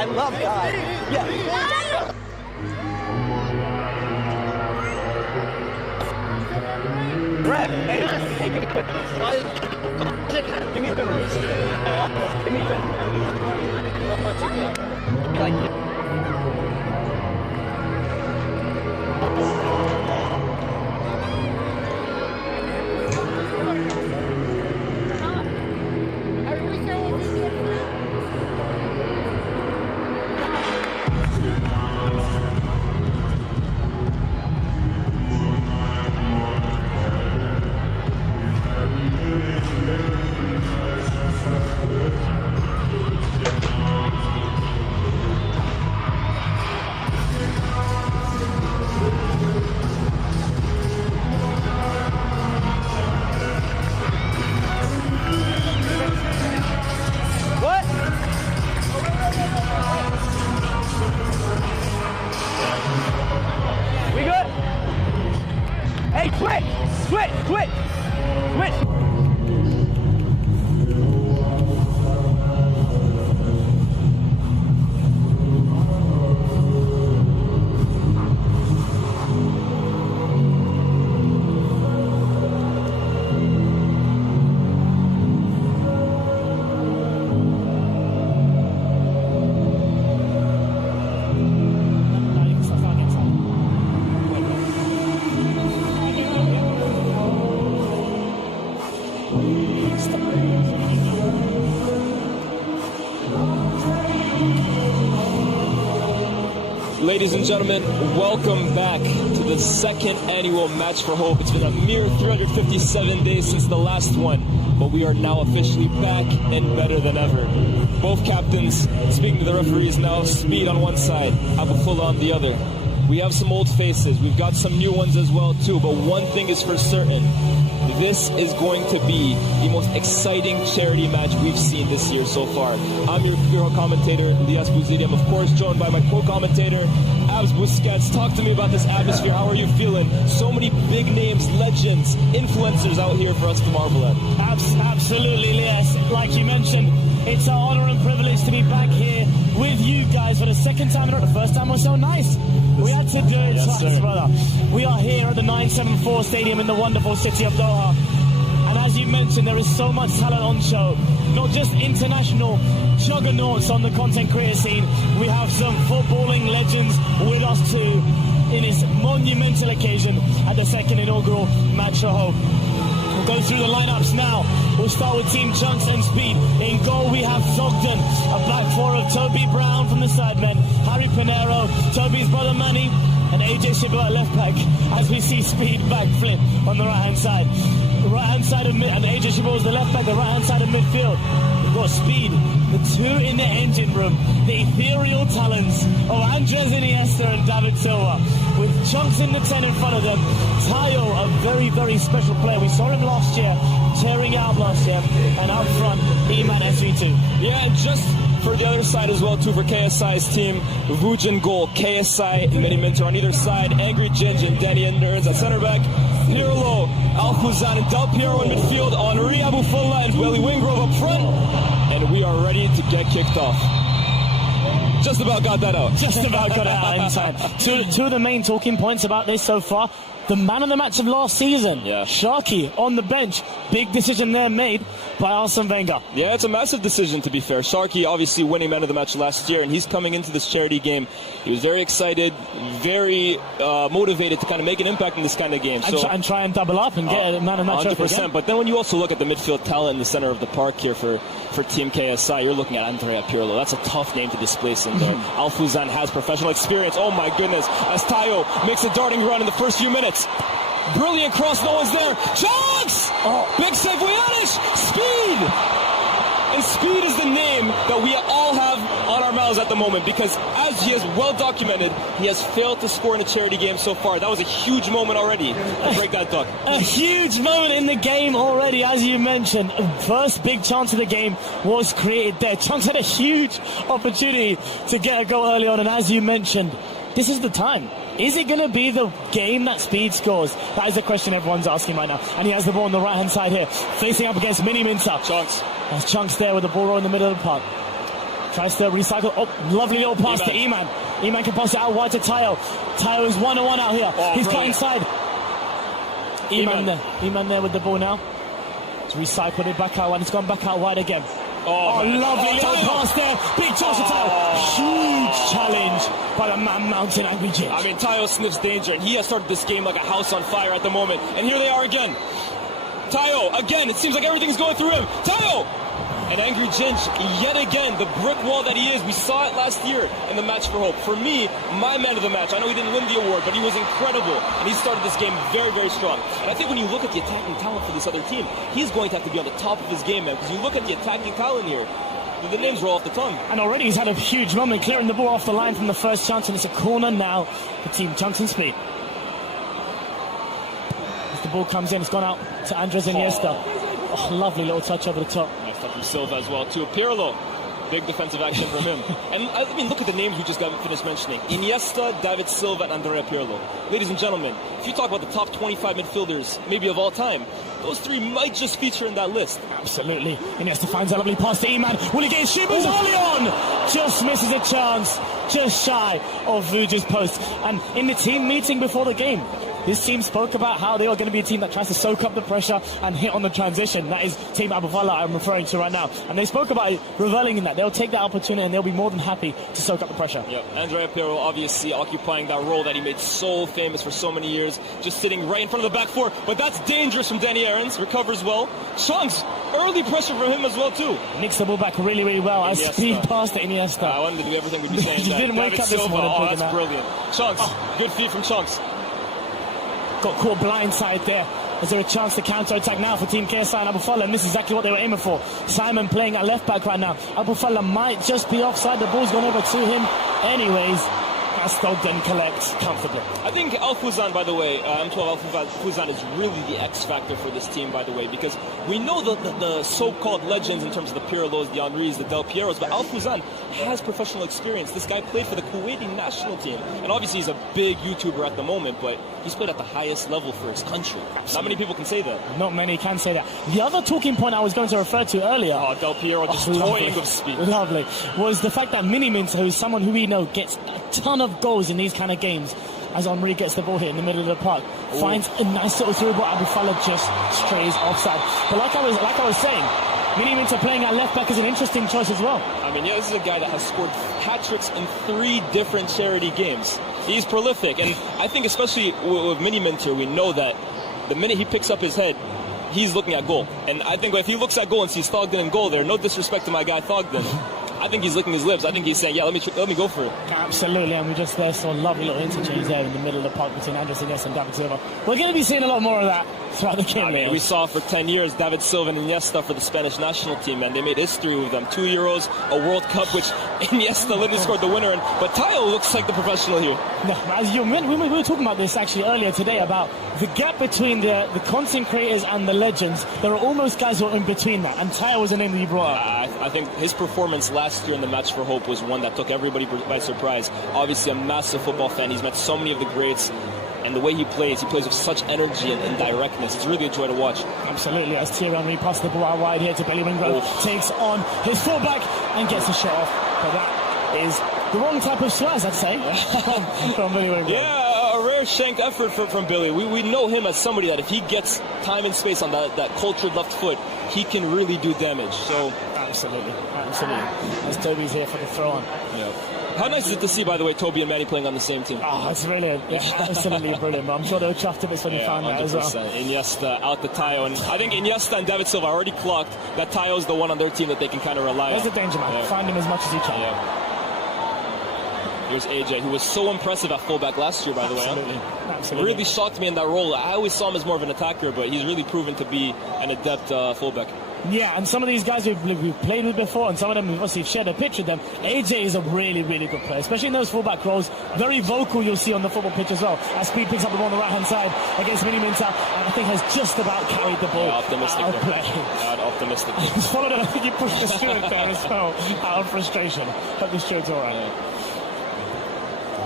I love God. Yeah. Brett, hey, give me a quick. Give me a quick. Give me a quick. Like, Quit! Ladies and gentlemen, welcome back to the second annual Match for Hope. It's been a mere 357 days since the last one, but we are now officially back and better than ever. Both captains, speaking to the referees now, Speed on one side, Abufullah on the other. We have some old faces, we've got some new ones as well too, but one thing is for certain. This is going to be the most exciting charity match we've seen this year so far. I'm your commentator, Elias Bouzidi. I'm of course joined by my co-commentator, Abs Busquets. Talk to me about this atmosphere. How are you feeling? So many big names, legends, influencers out here for us to marvel at. Absolutely, Elias. Like you mentioned, it's our honor and privilege to be back here with you guys for the second time. Not the first time was so nice. We had to do it twice, brother. We are here at the 974 Stadium in the wonderful city of Doha. And as you mentioned, there is so much talent on show. Not just international juggernauts on the content creator scene. We have some footballing legends with us too in this monumental occasion at the second inaugural Match for Hope. We'll go through the lineups now. We'll start with Team Chunks and Speed. In goal we have Sogden, a back four of Toby Brown from the sidemen, Harry Pinero, Toby's brother Manny, and AJ Shibbo at left back, as we see Speed backflip on the right hand side. The right hand side of mid, and AJ Shibbo is the left back, the right hand side of midfield. We've got Speed, the two in the engine room, the ethereal talents of Andres Iniesta and David Silva, with Chunks in the 10 in front of them. Tayo, a very, very special player. We saw him last year, tearing out last year, and up front, Iman SV2. Yeah, and just for the other side as well too, for KSI's team, Vuj in goal, KSI, Mini Minter on either side, Angry Ginge and Danny Enderns at center back, Pirlo, Alfuzan and Del Piero in midfield, Henri Abufullah and Willie Wingrove up front, and we are ready to get kicked off. Just about got that out. Just about got it out in time. Two of the main talking points about this so far. The man of the match of last season, Sharky, on the bench. Big decision there made by Arsene Wenger. Yeah, it's a massive decision, to be fair. Sharky obviously winning man of the match last year, and he's coming into this charity game. He was very excited, very motivated to kind of make an impact in this kind of game. And try and double up and get a man of the match. 100%. But then when you also look at the midfield talent in the center of the park here for Team KSI, you're looking at Andrea Pirlo. That's a tough name to displace in there. Alfuzan has professional experience. Oh my goodness. As Tayo makes a darting run in the first few minutes. Brilliant cross, no one's there. Chunks! Big save, Vujanic! Speed! And Speed is the name that we all have on our mouths at the moment, because as he has well documented, he has failed to score in a charity game so far. That was a huge moment already to break that duck. A huge moment in the game already, as you mentioned. First big chance of the game was created there. Chunks had a huge opportunity to get a goal early on, and as you mentioned, this is the time. Is it going to be the game that Speed scores? That is the question everyone's asking right now. And he has the ball on the right-hand side here, facing up against Mini Minter. Chunks. There's Chunks there with the ball right in the middle of the park. Tries to recycle. Oh, lovely little pass to Iman. Iman can pass it out wide to Tayo. Tayo is 1-on-1 out here. He's cut inside. Iman there with the ball now. He's recycled it back out wide. It's gone back out wide again. Lovely little pass there. Big toss to Tayo. Huge challenge by the man mountain Angry Njih. I mean, Tayo sniffs danger, and he has started this game like a house on fire at the moment. And here they are again. Tayo, again, it seems like everything's going through him. Tayo! And Angry Njih, yet again, the brick wall that he is. We saw it last year in the Match for Hope. For me, my man of the match, I know he didn't win the award, but he was incredible. And he started this game very, very strong. And I think when you look at the attacking talent for this other team, he's going to have to be on the top of his game, man. Because you look at the attacking talent here, the names roll off the tongue. And already he's had a huge moment clearing the ball off the line from the first chance, and it's a corner now for Team Chunks and Speed. As the ball comes in, it's gone out to Andres Iniesta. Oh, lovely little touch over the top. Nice touch from Silva as well, too. Pirlo, big defensive action from him. And I mean, look at the names we just got finished mentioning. Iniesta, David Silva, and Andrea Pirlo. Ladies and gentlemen, if you talk about the top 25 midfielders, maybe of all time, those three might just feature in that list. Absolutely. Iniesta finds a lovely pass to Iman. Will he get his shoot? Early on! Just misses a chance. Just shy of Vuja's post. And in the team meeting before the game, this team spoke about how they are going to be a team that tries to soak up the pressure and hit on the transition. That is Team Abu Fala I'm referring to right now. And they spoke about reveling in that. They'll take that opportunity and they'll be more than happy to soak up the pressure. Yep. Andrea Pirlo obviously occupying that role that he made so famous for so many years, just sitting right in front of the back four. But that's dangerous from Danny Aarons. Recovers well. Chunks, early pressure from him as well too. Nicks the ball back really, really well. I speed past to Iniesta. I wanted to do everything we'd be saying. You didn't wake up this morning. Oh, that's brilliant. Chunks, good feed from Chunks. Got caught blindside there. Is there a chance to counter-attack now for Team KSI and Abu Fala? And this is exactly what they were aiming for. Simon playing at left-back right now. Abu Fala might just be offside. The ball's gone over to him. Anyways, Astogden collects comfortably. I think Al-Fuzan, by the way, M12 Al-Fuzan is really the X-factor for this team, by the way, because we know the so-called legends in terms of the Pirlos, the Henrys, the Del Pieros, but Al-Fuzan has professional experience. This guy played for the Kuwaiti national team, and obviously he's a big YouTuber at the moment, but he's played at the highest level for his country. Absolutely. Not many people can say that. Not many can say that. The other talking point I was going to refer to earlier, Del Piero just toying of speed. Lovely. Was the fact that Mini Minter, who's someone who we know gets a ton of goals in these kind of games, as Henry gets the ball here in the middle of the park, finds a nice little through ball. Abu Fala just strays offside. But like I was saying, Mini Minter playing at left back is an interesting choice as well. I mean, yeah, this is a guy that has scored hat-tricks in 3 different charity games. He's prolific, and I think especially with Mini Minter, we know that the minute he picks up his head, he's looking at goal. And I think if he looks at goal and sees Thogden in goal there, no disrespect to my guy Thogden, I think he's licking his lips. I think he's saying, yeah, let me go for it. Absolutely, and we just saw a lovely little interchange there in the middle of the park between Andres Iniesta and David Silva. We're going to be seeing a lot more of that throughout the game. I mean, we saw for 10 years David Silva and Iniesta for the Spanish national team, and they made history with them. 2 Euros, a World Cup, which Iniesta literally scored the winner in. But Tayo looks like the professional here. No, as you meant, we were talking about this actually earlier today about the gap between the content creators and the legends. There are almost guys who are in between that, and Tayo was the name that you brought up. I think his performance last year in the Match for Hope was one that took everybody by surprise. Obviously a massive football fan. He's met so many of the greats, and the way he plays with such energy and directness. It's really a joy to watch. Absolutely. As Thierry Henry passes the ball out wide here to Billy Wingrove, takes on his fullback and gets a shot off. But that is the wrong type of swaz, I'd say, from Billy Wingrove. Yeah, a rare shank effort from Billy. We know him as somebody that if he gets time and space on that cultured left foot, he can really do damage. So absolutely. As Toby's here for the throw on. Yeah. How nice is it to see, by the way, Toby and Manny playing on the same team? Oh, it's brilliant. It's absolutely brilliant. But I'm sure they were chuffed at us when you found 100%. That as well. Iniesta out to Tayo. And I think Iniesta and David Silva already clocked that Tayo's the one on their team that they can kind of rely on. There's a danger, man. Yeah. Find him as much as you can. Yeah. Here's AJ, who was so impressive at fullback last year, by the way. Absolutely. Really shocked me in that role. I always saw him as more of an attacker, but he's really proven to be an adept fullback. Yeah, and some of these guys we've played with before, and some of them we've obviously shared a pitch with them. AJ is a really, really good player, especially in those fullback roles. Very vocal, you'll see on the football pitch as well. As Speed picks up the ball on the right-hand side against Mini Minter, and I think has just about carried the ball out of play. Optimistic. He's followed it. I think he pushed the steward there as well, out of frustration. Hope the steward's all right. Yeah.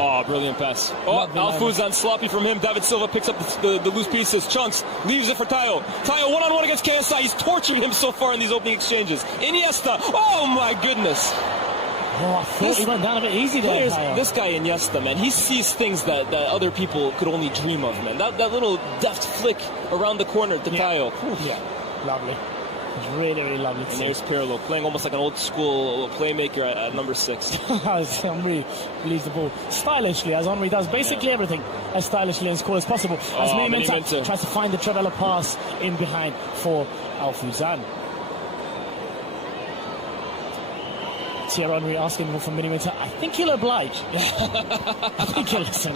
Oh, brilliant pass. Oh, Al-Fuzan sloppy from him. David Silva picks up the loose pieces. Chunks leaves it for Tayo. Tayo one-on-one against KSI. He's torturing him so far in these opening exchanges. Iniesta. Oh, my goodness. Oh, I thought he went down a bit easy there. This guy Iniesta, man, he sees things that other people could only dream of, man. That little deft flick around the corner to Tayo. Yeah, lovely. It's really, really lovely to and see. there's Pirlo playing almost like an old school playmaker at number 6. Henry leaves the ball stylishly, as Henry does basically everything as stylishly and as cool as possible. As Miniminter tries to find the Trevella pass in behind for Alfuzan. Thierry Henry asking him for Miniminter. I think he'll oblige. I think he'll listen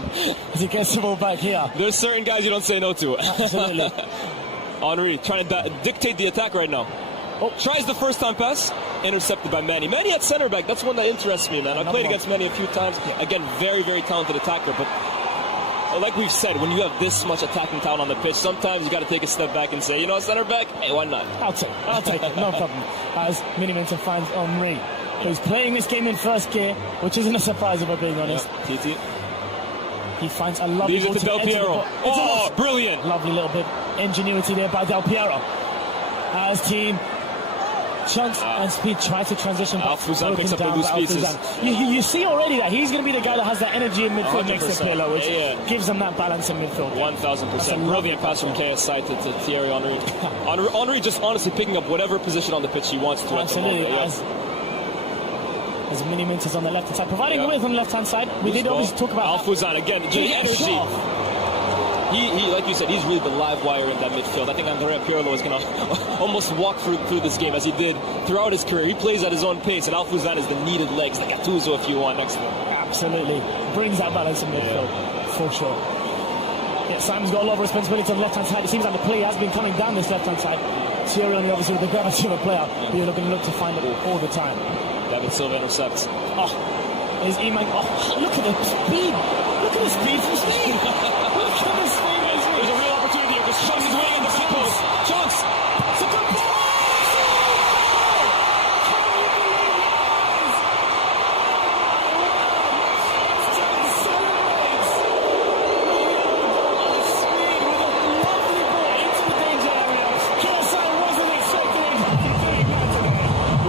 as he gets the ball back here. There's certain guys you don't say no to. Absolutely. Henry trying to dictate the attack right now. Oh, tries the first time pass, intercepted by Manny. Manny at center back, that's one that interests me, man. I played against Manny a few times. Again, very, very talented attacker, but like we've said, when you have this much attacking talent on the pitch, sometimes you got to take a step back and say, you know, center back, hey, why not? I'll take it, no problem. As Miniminter finds Henry, who's playing this game in first gear, which isn't a surprise if we're being honest. TT. He finds a lovely ball to Del Piero. Oh, brilliant. Lovely little bit ingenuity there by Del Piero. As team Chunks and Speed try to transition. Alfuzan picks up the loose pieces. You see already that he's going to be the guy that has that energy in midfield next to Pirlo, which gives them that balance in midfield. 1,000%. Brilliant pass from KSI to Thierry Henry. Henry just honestly picking up whatever position on the pitch he wants to. Absolutely. As Miniminter's on the left-hand side, providing width on the left-hand side. We did always talk about Alfuzan again. The energy. He, like you said, he's really the live wire in that midfield. I think Andrea Pirlo is going to almost walk through this game as he did throughout his career. He plays at his own pace, and Alfuzan is the needed legs, like Gattuso if you want next to him. Absolutely. Brings that balance in midfield, for sure. Yeah, Simon's got a lot of responsibility on the left-hand side. It seems like the play has been coming down this left-hand side. Thierry Henry, obviously, with the gravity of a player, you're going to look to find it all the time. David Silva intercepts. Oh, is Iman. Oh, look at the speed. Look at the speed from Speed. Look at the speed. There's a real opportunity here because Chunks is waiting in the post. Chunks. It's a good pass.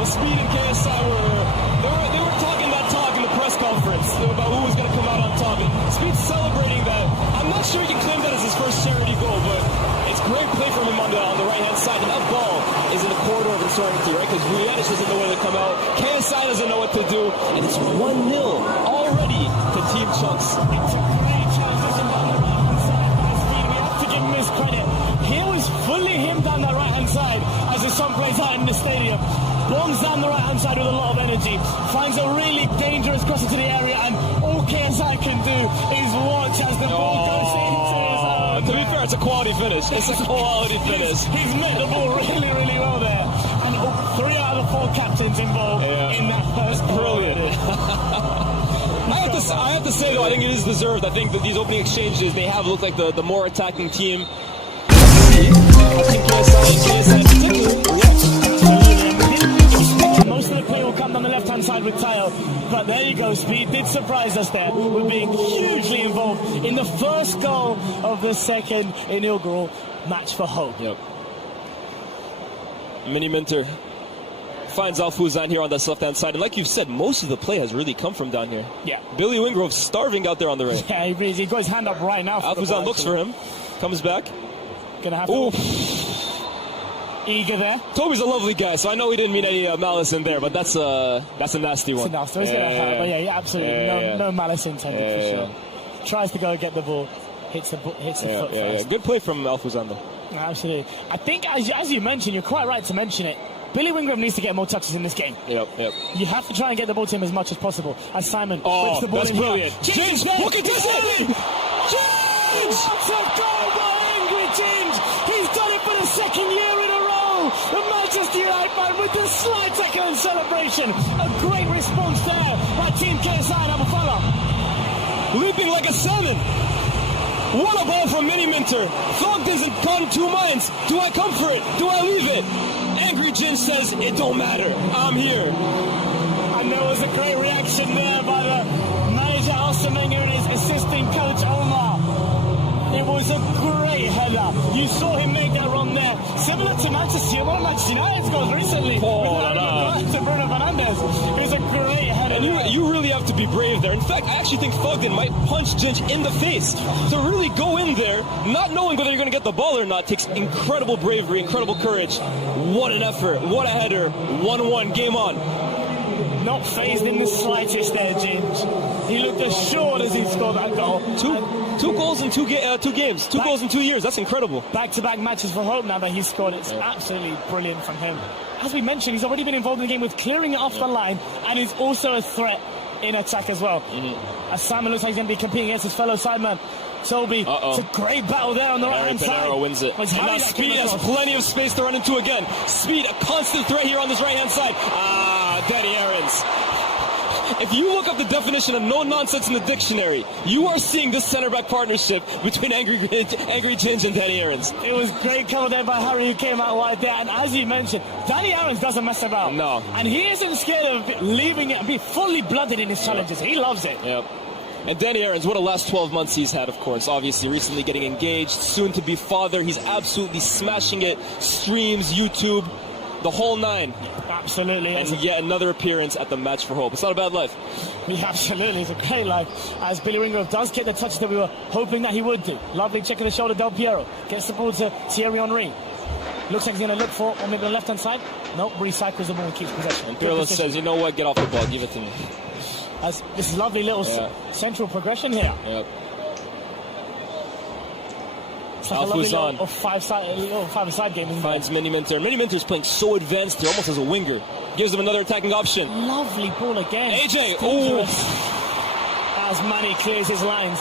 Speed and KSI they were talking that talk in the press conference about who was going to come out on top. And Speed's celebrating that. I'm not sure he can claim that as his first charity goal, but it's great play from him on the right-hand side. And that ball is in the corridor of uncertainty, right? Because Vuljanic doesn't know where to come out. KSI doesn't know what to do. And it's 1-0 already to Team Chunks. It's a great transition down the right-hand side by Speed. We have to give him his credit. Here was fully him down the right-hand side as his son plays out in the stadium. Bombs down the right-hand side with a lot of energy. Finds a really dangerous cross into the area, and all KSI can do is watch as the ball goes into his own. To be fair, it's a quality finish. It's a quality finish. He's met the ball really, really well there. And 3 out of the 4 captains involved in that first goal. Brilliant. I have to say, though, I think it is deserved. I think that these opening exchanges, they have looked like the more attacking team. I think KSI particularly. Most of the play will come down the left-hand side with Tayo, but there you go. Speed did surprise us there with being hugely involved in the first goal of the second inaugural match for Hope. Yep. Miniminter finds Alfuzan here on this left-hand side, and like you've said, most of the play has really come from down here. Yeah. Billy Wingrove's starving out there on the right. Yeah, he got his hand up right now. Alfuzan looks for him, comes back. Gonna have to. Eager there. Toby's a lovely guy, so I know he didn't mean any malice in there, but that's a nasty one. It's a nasty one. It's gonna hurt, but yeah, absolutely no malice intended for sure. Tries to go get the ball, hits the foot first. Good play from Alfuzan though. Absolutely. I think as you mentioned, you're quite right to mention it. Billy Wingrove needs to get more touches in this game. Yep. You have to try and get the ball to him as much as possible. As Simon whips the ball that's in brilliant. Here. James, look at this! James! That's a goal by Angry James! He's done it for the second year in a row! The Manchester United man with the slide tackle and celebration. A great response there by Team KSI and Abufala. Leaping like a salmon. What a ball from Miniminter. Thogden's caught in 2 minds. Do I come for it? Do I leave it? Angry Jin says, it don't matter. I'm here. And there was a great reaction there by the manager Alsamenga and his assistant coach Omar. It was a great header. You saw him make that run there. Similar to Manchester United's goals recently. To Bruno Fernandes. It was a great header. you really have to be brave there. In fact, I actually think Fogden might punch Njih in the face. To really go in there, not knowing whether you're going to get the ball or not, takes incredible bravery, incredible courage. What an effort, what a header. 1-1, game on. Not phased in the slightest there, Njih. He looked assured as he scored that goal. Two goals in two games. Two goals in 2 years. That's incredible. Back-to-back matches for Hope now that he's scored. It's absolutely brilliant from him. As we mentioned, he's already been involved in the game with clearing it off the line, and he's also a threat in attack as well. As Simon looks like he's going to be competing against his fellow sideman, Toby. It's a great battle there on the right-hand side. Wins it. And now Speed has plenty of space to run into again. Speed, a constant threat here on this right-hand side. Danny Aarons. If you look up the definition of no nonsense in the dictionary, you are seeing this center-back partnership between Angry Njih and Danny Aarons. It was great cover there by Harry, who came out wide there. And as you mentioned, Danny Aarons doesn't mess about. No. And he isn't scared of leaving it and be fully blooded in his challenges. He loves it. Yep. And Danny Aarons, what a last 12 months he's had, of course. Obviously, recently getting engaged, soon to be father. He's absolutely smashing it. Streams, YouTube, the whole nine. Absolutely. And yet another appearance at the Match for Hope. It's not a bad life. Yeah, absolutely. It's a great life. As Billy Ringrose does get the touch that we were hoping that he would do. Lovely check of the shoulder, Del Piero. Gets the ball to Thierry Henry. Looks like he's going to look for, or maybe the left-hand side. Nope, recycles the ball and keeps possession. And Pirlo says, you know what, get off the ball, give it to me. As this lovely little central progression here. Yep. It's like a lovely little five-a-side game. Finds Mini Minter. Mini Minter's playing so advanced here, almost as a winger. Gives him another attacking option. Lovely ball again. AJ, oh! As Manny clears his lines.